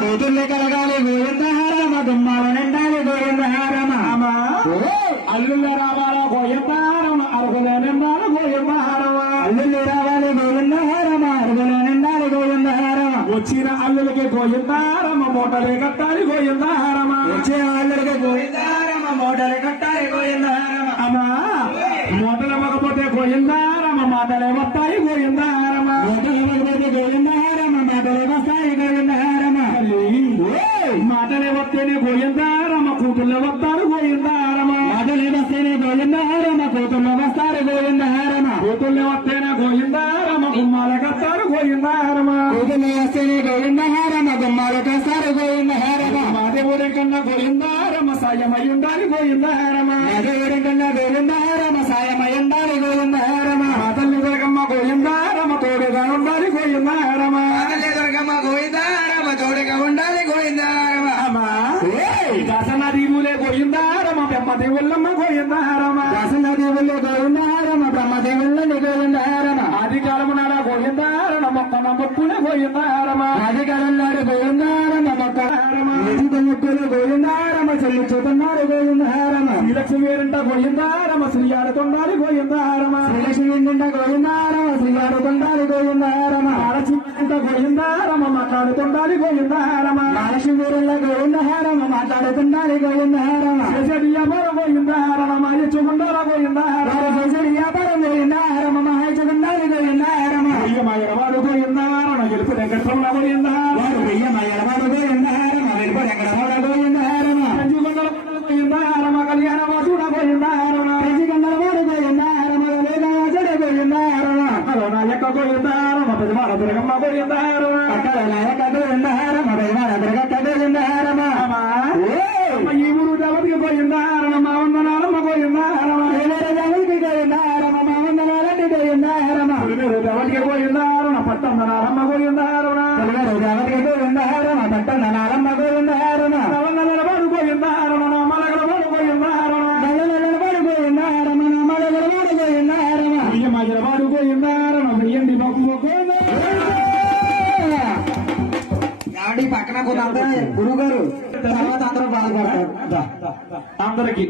కూతుర్లు కలగాలి గోవిందహారమ గుమ్మాల నిండాలి గోవిందహారమ అల్లుళ్ళ రావాలా గోయమ్మారమ అరుగులేనమ్మాల గోయమ్మారమ అల్లుళ్ళు రావాలి గోవిందహారమ అరుగుల నిండాలి గోవిందహారమ వచ్చిన అల్లులకి గోయిందారమ మూటలే కట్టాలి గోయిందారమ వచ్చే వాళ్ళకి గోవిందహారమ మోటలు కట్టాలి గోవిందహారమ అమ్మా మూటలు ఇవ్వకపోతే గోయిందారమ మాటలు వస్తాయి గోవిందహారమ మాటలే వస్తేనే గోయిందారమ కూతుళ్ళ వస్తారు గోయిందారమ మాటలు వస్తేనే గోవిందహారమ కూతుర్లు వస్తారు గోవిందహారమ కూతుళ్ళ వస్తేనే గోయిందారమ గుమ్మాల కట్టారు గోయిందారమ కూతుర్లు వస్తేనే గోవిందహారమ గుమ్మాలకు వస్తారు గోవిందహారమ మాదేవుడి కన్నా గోయిందారమ సాయమై ఉండాలి గోయిందారమ ఎవరి కన్నా గోవిందహారమ సాయమై ఉండాలి దసన దీవులే గోయిందారమ బెమ్మ దేవుళ్ళమ్మ గోయిందారమ వాసనదేవుల్లో గోవిందహారమ బ్రహ్మదేవుల్లో గోవిందహారమ అధికారము నాడ గోయిందారణ మొక్కన మొక్కున గోయిందారమ అధికారంలాడు గోవిందహారమ మొక్క? నిధిత ముక్కులు గోవిందహారమ చెల్లించుతున్నారు గోవిందహారమ శ్రీలక్ష్మి వేరంట గోయిందారమ శ్రీ ఆడుతుండాలి గోయిందారమ శ్రీలక్ష్మి నిండా గోవిందహారమ శ్రీగారు కొండాలి గోవిందహారమ ఆడచింత గోయిందారమ మాట్లాడుతుండాలి గోయిందారమ మహాశివురుల గోవిందహారమ మాట్లాడుతుండాలి గోవిందహారమ శేషడియమర గోయిందారమ మాయచుకుండాల గోయిందారమ వారి చేసడి వ్యాపారం గోవిందహారమ మహాచకుండాలి గోవిందహారమ అయ్యమాయవాడు గోయిందారణ గెలుపు వెంకటరమణ గోయిందారమ వారు వెయ్యమ గోయిందారమ పెదవాడ దుర్గమ్మ గోయిందారమ అక్కడ నాయక గోవిందహారమ వేదాల దుర్గక్క గోవిందహారమ అమ్మ ఈ ఊరు దేవతకి గోయిందారమ మా వందనాలమ్మ గోయిందారమ దేవరాజావులకి గోవిందహారమ మామందనాలంటి గోవిందహారమ పులిమేరు దేవతకి గోయిందారమ పట్టందనాలమ్మ గోయిందారమ దేవరాజావులకి గోవిందహారమ పట్టణనాలమ్మ గోవిందహారమ నవనలవాడు గోయిందారమ నామలగలవాడు గోయిందారమ నల్లనల్లవాడు గోవిందహారమ నామలగలవాడు గోవిందహారమ బియ్యమయ్యలవాడు గోయిందారమ బియ్యండి బాబు పక్కన కొంత గురువు గారు తర్వాత అందరూ బాధపడతారు. అందరికి.